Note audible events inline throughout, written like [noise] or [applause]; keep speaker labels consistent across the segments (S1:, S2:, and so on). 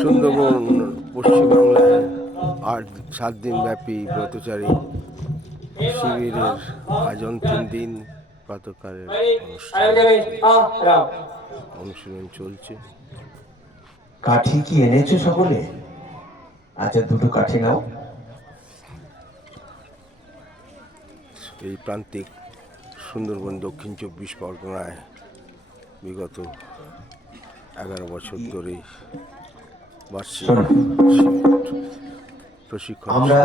S1: সুন্দরবন পশ্চিমবাংলায় আট সাত দিন ব্যাপী ব্রতচারী শিবিরের আজ অন্তিম দিন প্রাতকালের অনুশীলন চলছে।
S2: কাঠি কি এনেছো সকলে? আচ্ছা দুটো কাঠি নাও।
S1: এই প্রান্তিক সুন্দরবন দক্ষিণ চব্বিশ পরগনায় বিগত এগারো বছর ধরে বার্ষিক। প্রশিক্ষণ
S2: আমরা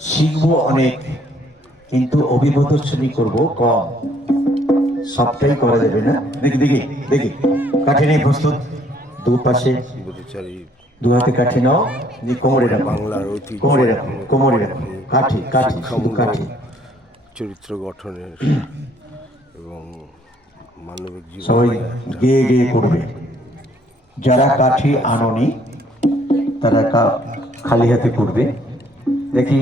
S2: শিখব অনেক কিন্তু অভিবোধশ্রেণী করব কম। সবটাই করা যাবে না? দেখি দেখি দেখি। কাঠি নেই প্রস্তুত। দু পাশে দু হাতে কাঠি নাও দিয়ে কোমরে রাখো।
S1: বাংলার
S2: কোমরে রাখো কোমরে রাখো। কাঠি কাঠি শুধু কাঠি।
S1: চরিত্র গঠনের [clears throat] এবং
S2: সবাই গেয়ে গেয়ে করবে। যারা কাঠি আননি তারা খালি হাতে করবে। দেখি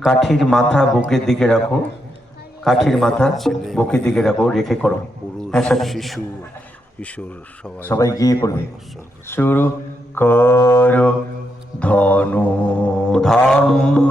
S2: কাঠির মাথা বুকের দিকে রাখো। কাঠির মাথা বুকের দিকে রাখো রেখে করো।
S1: পুরুষ শিশু কিশোর সবাই
S2: সবাই গিয়ে করবে। শুরু করো। ধনু ধন্য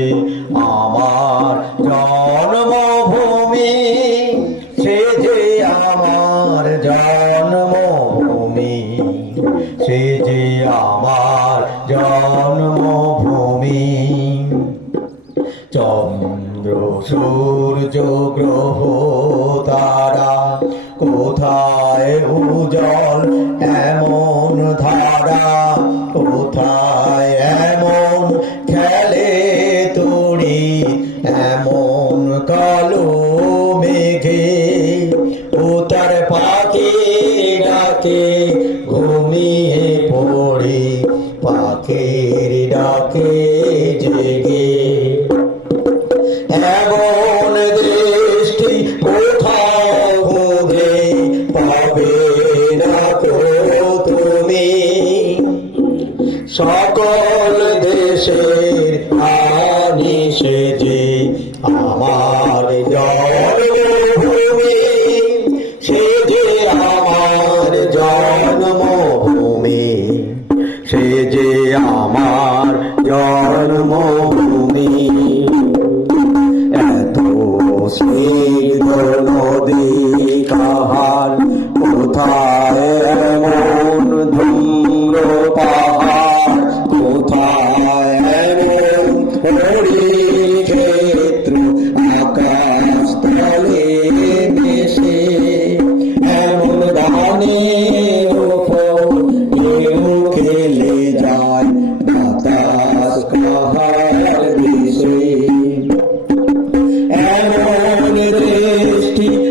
S2: জন্মভূমি চন্দ্র, সূর্য, গ্রহ, তারা, কোথায় উজল এমন ধারা? কোথায় এমন খেলে তড়ি? এমন কালো মেঘে ও তার পাখি ডাকে, ঘুমিয়ে পড়ে। পাখির সকল দেশের আনি সেজে আমার জন্মভূমি, সেজে আমার জন্মভূমি, সেজে আমার জন্মভূমি। এত স্নিগ্ধ নদী কাহার, কোথায় Thank.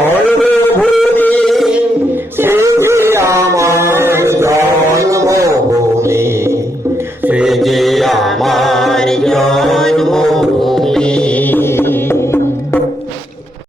S2: জন্মভূমি